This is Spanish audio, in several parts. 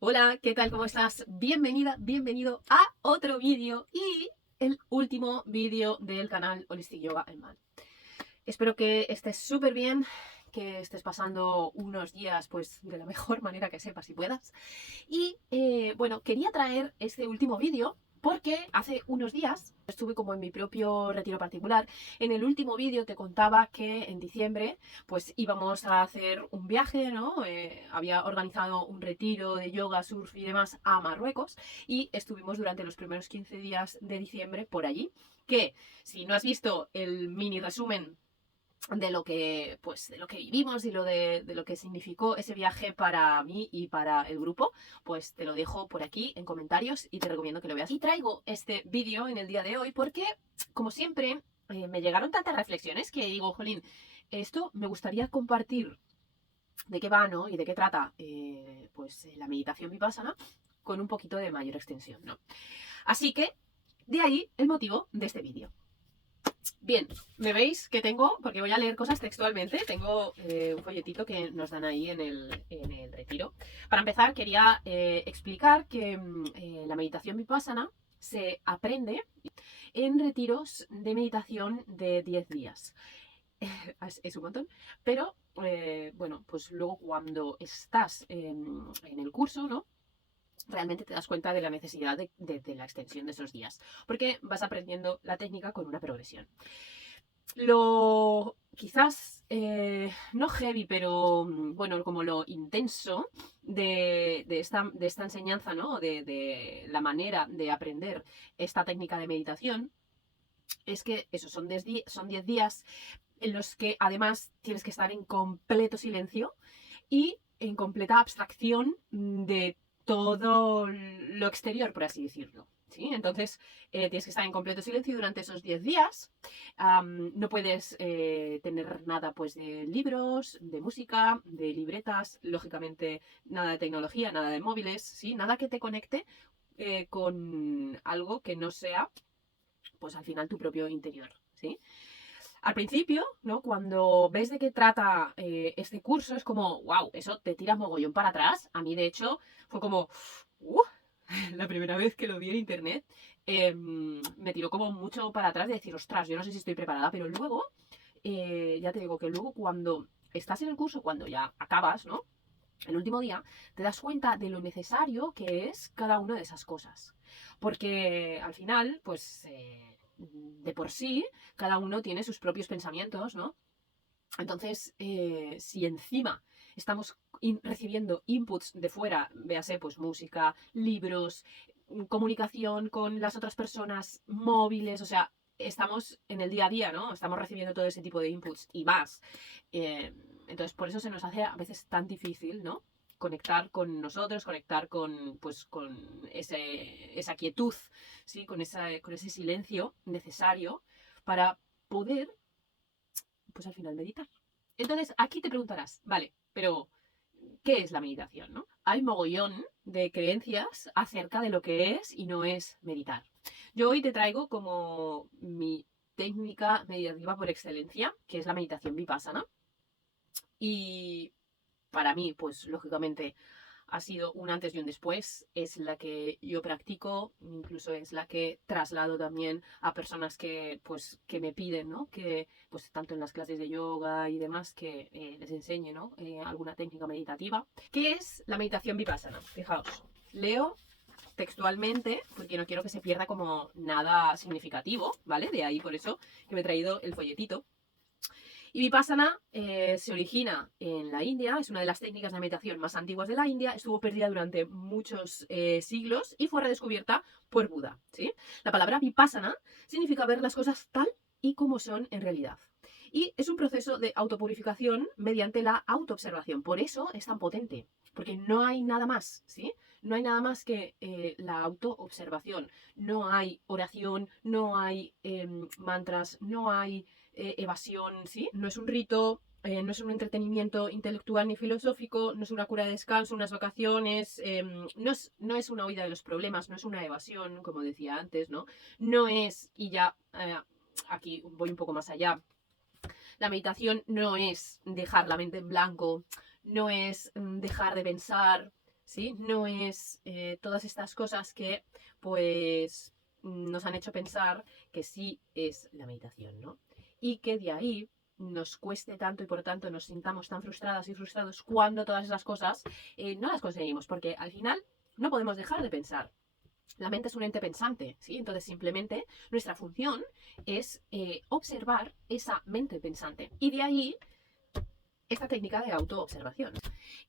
Hola, ¿qué tal? ¿Cómo estás? Bienvenida, bienvenido a otro vídeo y el último vídeo del canal Holistic Yoga en Man. Espero que estés súper bien, que estés pasando unos días pues de la mejor manera que sepas y puedas. Y bueno, quería traer este último vídeo porque hace unos días estuve como en mi propio retiro particular. En el último vídeo te contaba que en diciembre pues íbamos a hacer un viaje, ¿no? Había organizado un retiro de yoga, surf y demás a Marruecos y estuvimos durante los primeros 15 días de diciembre por allí. Que si no has visto el mini resumen de lo que vivimos y de lo que significó ese viaje para mí y para el grupo, pues te lo dejo por aquí en comentarios y te recomiendo que lo veas. Y traigo este vídeo en el día de hoy porque, como siempre, me llegaron tantas reflexiones que digo, jolín, esto me gustaría compartir de qué va, ¿no? Y de qué trata, la meditación vipassana con un poquito de mayor extensión, ¿no? Así que, de ahí el motivo de este vídeo. Bien, me veis que tengo, porque voy a leer cosas textualmente, tengo un folletito que nos dan ahí en el retiro. Para empezar, quería explicar que la meditación vipassana se aprende en retiros de meditación de 10 días. Es un montón, pero bueno, pues luego cuando estás en el curso, ¿no? Realmente te das cuenta de la necesidad de la extensión de esos días, porque vas aprendiendo la técnica con una progresión. Lo quizás no heavy, pero bueno, como lo intenso de esta enseñanza, ¿no? De la manera de aprender esta técnica de meditación, es que eso son 10 días en los que además tienes que estar en completo silencio y en completa abstracción de todo lo exterior, por así decirlo. ¿Sí? Entonces, tienes que estar en completo silencio durante esos 10 días. No puedes tener nada pues, de libros, de música, de libretas, lógicamente nada de tecnología, nada de móviles, ¿sí? Nada que te conecte con algo que no sea, pues al final, tu propio interior. ¿Sí? Al principio, ¿no? Cuando ves de qué trata este curso, es como, wow, eso te tira mogollón para atrás. A mí, de hecho, fue como, uh, la primera vez que lo vi en internet, me tiró como mucho para atrás de decir, ostras, yo no sé si estoy preparada, pero luego, ya te digo que luego cuando estás en el curso, cuando ya acabas, ¿no? El último día, te das cuenta de lo necesario que es cada una de esas cosas. Porque al final, pues, de por sí, cada uno tiene sus propios pensamientos, ¿no? Entonces, si encima estamos recibiendo inputs de fuera, véase, pues música, libros, comunicación con las otras personas, móviles, o sea, estamos en el día a día, ¿no? Estamos recibiendo todo ese tipo de inputs y más. Eh, entonces, por eso se nos hace a veces tan difícil, ¿no? Conectar con nosotros, conectar con esa quietud, ¿sí? Con ese silencio necesario para poder, pues al final, meditar. Entonces, aquí te preguntarás, vale, pero ¿qué es la meditación, no? Hay mogollón de creencias acerca de lo que es y no es meditar. Yo hoy te traigo como mi técnica meditativa por excelencia, que es la meditación vipassana. Y para mí, pues lógicamente ha sido un antes y un después. Es la que yo practico, incluso es la que traslado también a personas que me piden, ¿no? Que pues tanto en las clases de yoga y demás que les enseñe, ¿no? Alguna técnica meditativa. ¿Qué es la meditación vipassana? Fijaos, leo textualmente porque no quiero que se pierda como nada significativo, ¿vale? De ahí por eso que me he traído el folletito. Y Vipassana se origina en la India, es una de las técnicas de meditación más antiguas de la India, estuvo perdida durante muchos siglos y fue redescubierta por Buda. ¿Sí? La palabra Vipassana significa ver las cosas tal y como son en realidad. Y es un proceso de autopurificación mediante la autoobservación. Por eso es tan potente, porque no hay nada más, ¿sí? No hay nada más que la autoobservación. No hay oración, no hay mantras, no hay evasión, ¿sí? No es un rito, no es un entretenimiento intelectual ni filosófico, no es una cura de descanso, unas vacaciones, no es una huida de los problemas, no es una evasión, como decía antes, ¿no? No es, y ya aquí voy un poco más allá, la meditación no es dejar la mente en blanco, no es dejar de pensar, ¿sí? No es todas estas cosas que pues nos han hecho pensar que sí es la meditación, ¿no? Y que de ahí nos cueste tanto y por tanto nos sintamos tan frustradas y frustrados cuando todas esas cosas no las conseguimos, porque al final no podemos dejar de pensar. La mente es un ente pensante, ¿sí? Entonces simplemente nuestra función es observar esa mente pensante. Y de ahí esta técnica de autoobservación,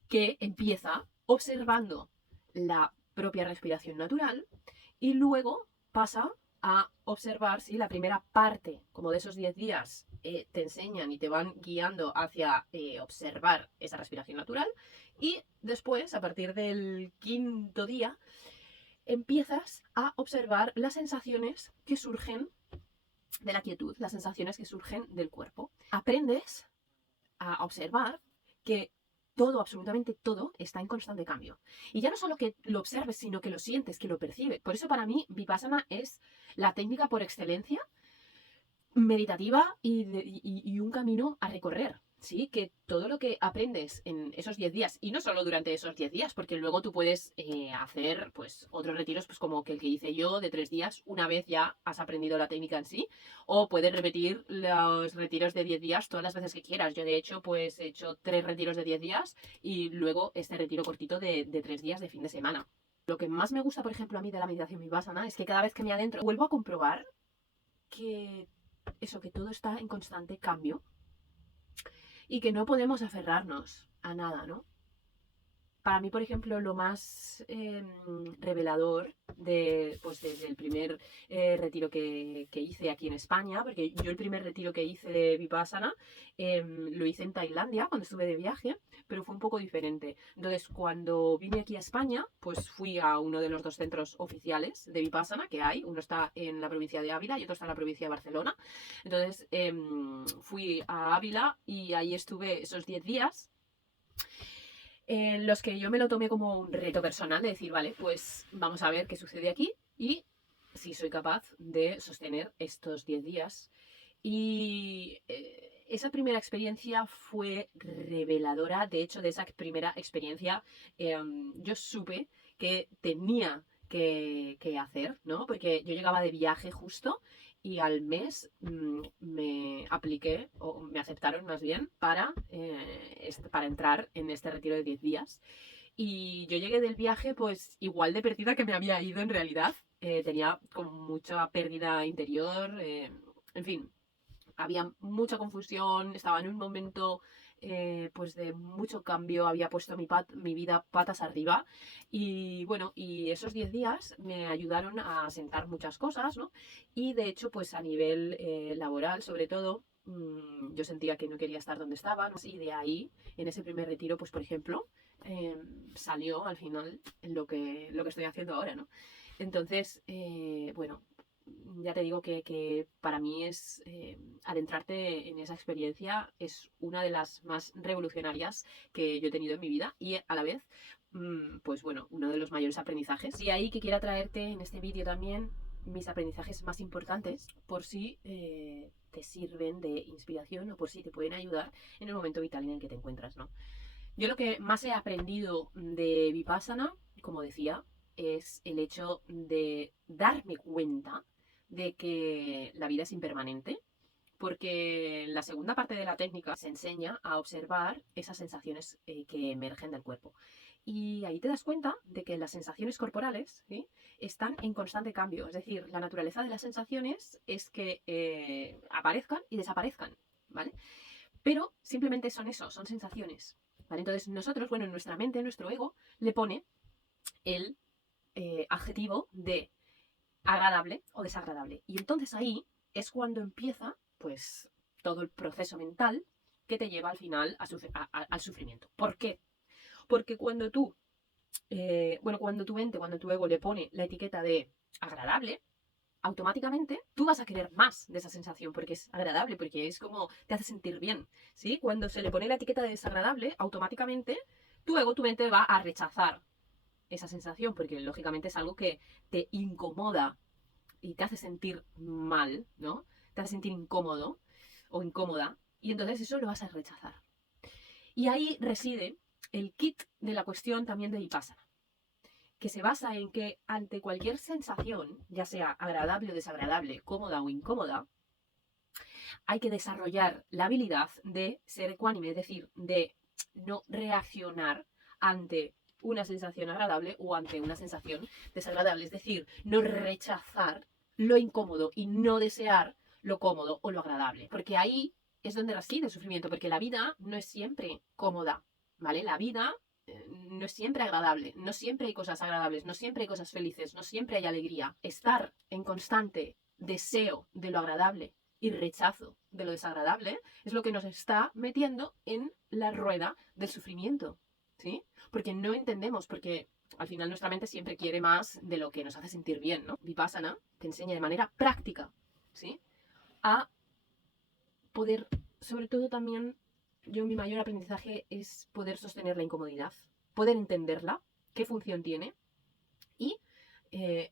que empieza observando la propia respiración natural y luego pasa a observar si la primera parte, como de esos 10 días, te enseñan y te van guiando hacia observar esa respiración natural y después, a partir del quinto día, empiezas a observar las sensaciones que surgen de la quietud, las sensaciones que surgen del cuerpo. Aprendes a observar que todo, absolutamente todo, está en constante cambio. Y ya no solo que lo observes, sino que lo sientes, que lo percibes. Por eso para mí Vipassana es la técnica por excelencia meditativa y un camino a recorrer. Sí, que todo lo que aprendes en esos 10 días, y no solo durante esos 10 días, porque luego tú puedes hacer pues otros retiros, pues como que el que hice yo de 3 días, una vez ya has aprendido la técnica en sí, o puedes repetir los retiros de 10 días todas las veces que quieras. Yo de hecho pues he hecho 3 retiros de 10 días y luego este retiro cortito de 3 días de fin de semana. Lo que más me gusta, por ejemplo, a mí de la meditación vipassana es que cada vez que me adentro vuelvo a comprobar que eso, que todo está en constante cambio y que no podemos aferrarnos a nada, ¿no? Para mí, por ejemplo, lo más revelador pues, desde el primer retiro que hice aquí en España, porque yo el primer retiro que hice de Vipassana lo hice en Tailandia cuando estuve de viaje, pero fue un poco diferente. Entonces, cuando vine aquí a España, pues fui a uno de los 2 centros oficiales de Vipassana que hay. Uno está en la provincia de Ávila y otro está en la provincia de Barcelona. Entonces, fui a Ávila y ahí estuve esos 10 días en los que yo me lo tomé como un reto personal de decir, vale, pues vamos a ver qué sucede aquí y si soy capaz de sostener estos 10 días. Y esa primera experiencia fue reveladora. De hecho, de esa primera experiencia yo supe que tenía que hacer, ¿no? Porque yo llegaba de viaje justo y al mes me apliqué, o me aceptaron más bien, para entrar en este retiro de 10 días. Y yo llegué del viaje pues igual de perdida que me había ido en realidad. Tenía como mucha pérdida interior, en fin, había mucha confusión, estaba en un momento pues de mucho cambio, había puesto mi vida patas arriba y bueno, y esos 10 días me ayudaron a sentar muchas cosas, ¿no? Y de hecho pues a nivel laboral sobre todo yo sentía que no quería estar donde estaba, ¿no? Y de ahí, en ese primer retiro, pues por ejemplo, salió al final lo que estoy haciendo ahora, ¿no? Entonces, bueno, ya te digo que para mí es adentrarte en esa experiencia es una de las más revolucionarias que yo he tenido en mi vida y a la vez, pues bueno, uno de los mayores aprendizajes. Y ahí que quiera traerte en este vídeo también mis aprendizajes más importantes por si te sirven de inspiración o por si te pueden ayudar en el momento vital en el que te encuentras, ¿no? Yo lo que más he aprendido de Vipassana, como decía, es el hecho de darme cuenta de que la vida es impermanente, porque en la segunda parte de la técnica se enseña a observar esas sensaciones que emergen del cuerpo. Y ahí te das cuenta de que las sensaciones corporales, ¿sí?, están en constante cambio. Es decir, la naturaleza de las sensaciones es que aparezcan y desaparezcan, ¿vale? Pero simplemente son eso, son sensaciones, ¿vale? Entonces nosotros, bueno, en nuestra mente, nuestro ego, le pone el adjetivo de agradable o desagradable. Y entonces ahí es cuando empieza, pues, todo el proceso mental que te lleva al final al sufrimiento. ¿Por qué? Porque cuando tú, cuando tu mente, cuando tu ego le pone la etiqueta de agradable, automáticamente tú vas a querer más de esa sensación porque es agradable, porque es como te hace sentir bien, ¿sí? Cuando se le pone la etiqueta de desagradable, automáticamente tu ego, tu mente va a rechazar esa sensación porque lógicamente es algo que te incomoda y te hace sentir mal, ¿no? Te hace sentir incómodo o incómoda y entonces eso lo vas a rechazar. Y ahí reside el kit de la cuestión también de Vipassana. que se basa en que ante cualquier sensación, ya sea agradable o desagradable, cómoda o incómoda, hay que desarrollar la habilidad de ser ecuánime, es decir, de no reaccionar ante una sensación agradable o ante una sensación desagradable, es decir, no rechazar lo incómodo y no desear lo cómodo o lo agradable, porque ahí es donde reside el sufrimiento, porque la vida no es siempre cómoda, ¿vale? La vida no es siempre agradable, no siempre hay cosas agradables, no siempre hay cosas felices, no siempre hay alegría. Estar en constante deseo de lo agradable y rechazo de lo desagradable es lo que nos está metiendo en la rueda del sufrimiento, ¿sí? Porque no entendemos, porque al final nuestra mente siempre quiere más de lo que nos hace sentir bien, ¿no? Vipassana te enseña de manera práctica, ¿sí? A poder, sobre todo también, mi mayor aprendizaje es poder sostener la incomodidad, poder entenderla, qué función tiene y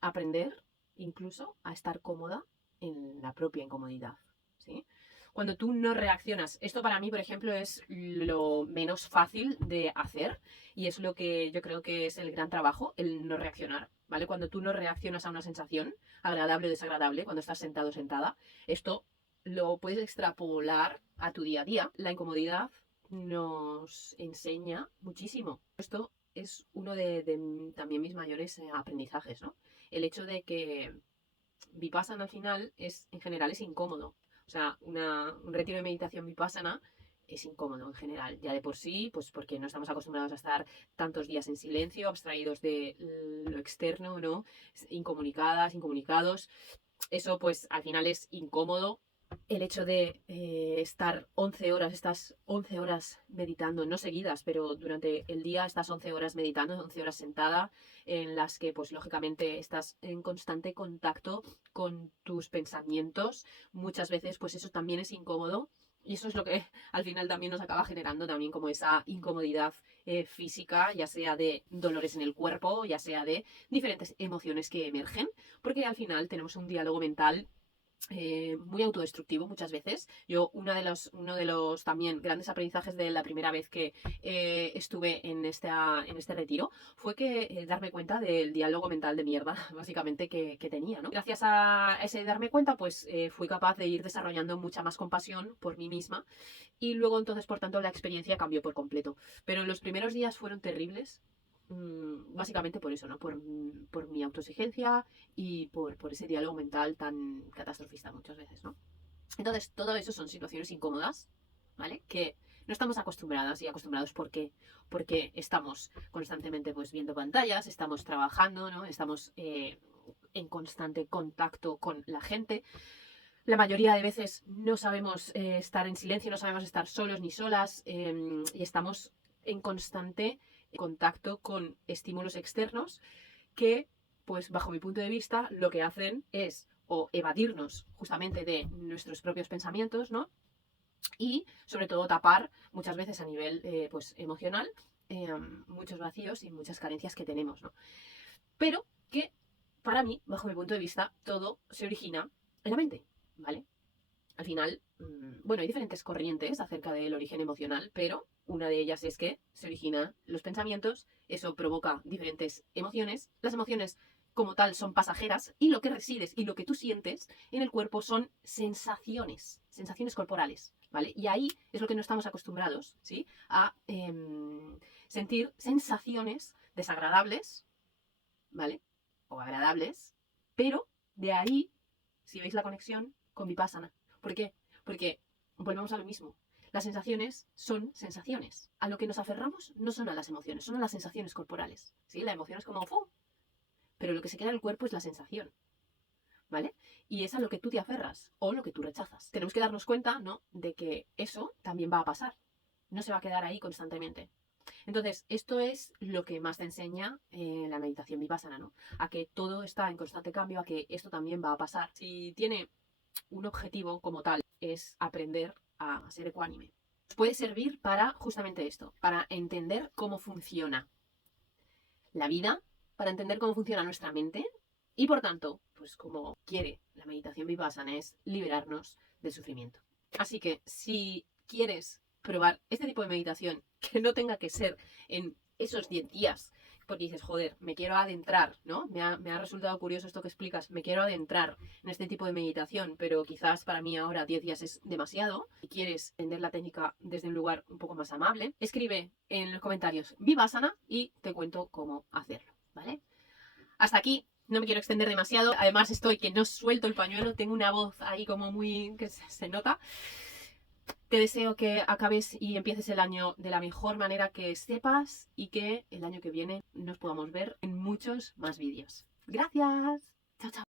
aprender incluso a estar cómoda en la propia incomodidad, ¿sí? Cuando tú no reaccionas, esto para mí, por ejemplo, es lo menos fácil de hacer y es lo que yo creo que es el gran trabajo, el no reaccionar, ¿vale? Cuando tú no reaccionas a una sensación, agradable o desagradable, cuando estás sentado o sentada, esto lo puedes extrapolar a tu día a día. La incomodidad nos enseña muchísimo. Esto es uno de también mis mayores aprendizajes, ¿no? El hecho de que Vipassana al final es, en general, es incómodo. O sea, un retiro de meditación Vipassana es incómodo en general, ya de por sí, pues porque no estamos acostumbrados a estar tantos días en silencio, abstraídos de lo externo, ¿no? Incomunicadas, incomunicados. Eso, pues, al final es incómodo. El hecho de estar 11 horas, estas 11 horas meditando, no seguidas, pero durante el día estás 11 horas meditando, 11 horas sentada, en las que pues lógicamente estás en constante contacto con tus pensamientos. Muchas veces pues eso también es incómodo y eso es lo que al final también nos acaba generando también como esa incomodidad física, ya sea de dolores en el cuerpo, ya sea de diferentes emociones que emergen, porque al final tenemos un diálogo mental muy autodestructivo muchas veces. Yo, uno de los también grandes aprendizajes de la primera vez que estuve en este retiro fue que darme cuenta del diálogo mental de mierda, básicamente, que tenía, ¿no? Gracias a ese darme cuenta, pues fui capaz de ir desarrollando mucha más compasión por mí misma y luego entonces, por tanto, la experiencia cambió por completo. Pero los primeros días fueron terribles. Básicamente por eso, ¿no? Por mi autoexigencia y por ese diálogo mental tan catastrofista muchas veces, ¿no? Entonces, todo eso son situaciones incómodas, ¿vale? Que no estamos acostumbradas y acostumbrados. ¿Por qué? Porque estamos constantemente pues viendo pantallas, estamos trabajando, ¿no? Estamos en constante contacto con la gente. La mayoría de veces no sabemos estar en silencio, no sabemos estar solos ni solas y estamos en constante contacto con estímulos externos que, pues bajo mi punto de vista, lo que hacen es o evadirnos justamente de nuestros propios pensamientos, ¿no? Y sobre todo tapar muchas veces a nivel pues emocional muchos vacíos y muchas carencias que tenemos, ¿no? Pero que para mí, bajo mi punto de vista, todo se origina en la mente, ¿vale? Al final, bueno, hay diferentes corrientes acerca del origen emocional, pero una de ellas es que se originan los pensamientos, eso provoca diferentes emociones, las emociones como tal son pasajeras y lo que resides y lo que tú sientes en el cuerpo son sensaciones, sensaciones corporales, ¿vale? Y ahí es lo que no estamos acostumbrados, ¿sí? A sentir sensaciones desagradables, ¿vale? O agradables, pero de ahí, si veis la conexión, con Vipassana. ¿Por qué? Porque volvemos a lo mismo. Las sensaciones son sensaciones. A lo que nos aferramos no son a las emociones, son a las sensaciones corporales. ¿Sí? La emoción es como ¡fum! Pero lo que se queda en el cuerpo es la sensación. ¿Vale? Y es a lo que tú te aferras o lo que tú rechazas. Tenemos que darnos cuenta, ¿no? De que eso también va a pasar. No se va a quedar ahí constantemente. Entonces, esto es lo que más te enseña la meditación vipassana, ¿no? A que todo está en constante cambio, a que esto también va a pasar. Si tiene un objetivo como tal, es aprender a ser ecuánime. Puede servir para justamente esto, para entender cómo funciona la vida, para entender cómo funciona nuestra mente y por tanto, pues como quiere la meditación vipassana es liberarnos del sufrimiento. Así que si quieres probar este tipo de meditación que no tenga que ser en esos 10 días porque dices, joder, me quiero adentrar, ¿no? Me ha resultado curioso esto que explicas, me quiero adentrar en este tipo de meditación, pero quizás para mí ahora 10 días es demasiado y quieres entender la técnica desde un lugar un poco más amable, escribe en los comentarios Vipassana y te cuento cómo hacerlo, ¿vale? Hasta aquí. No me quiero extender demasiado. Además estoy que no suelto el pañuelo. Tengo una voz ahí como muy... que se nota. Te deseo que acabes y empieces el año de la mejor manera, que sepas, y que el año que viene nos podamos ver en muchos más vídeos. Gracias. Chao, chao.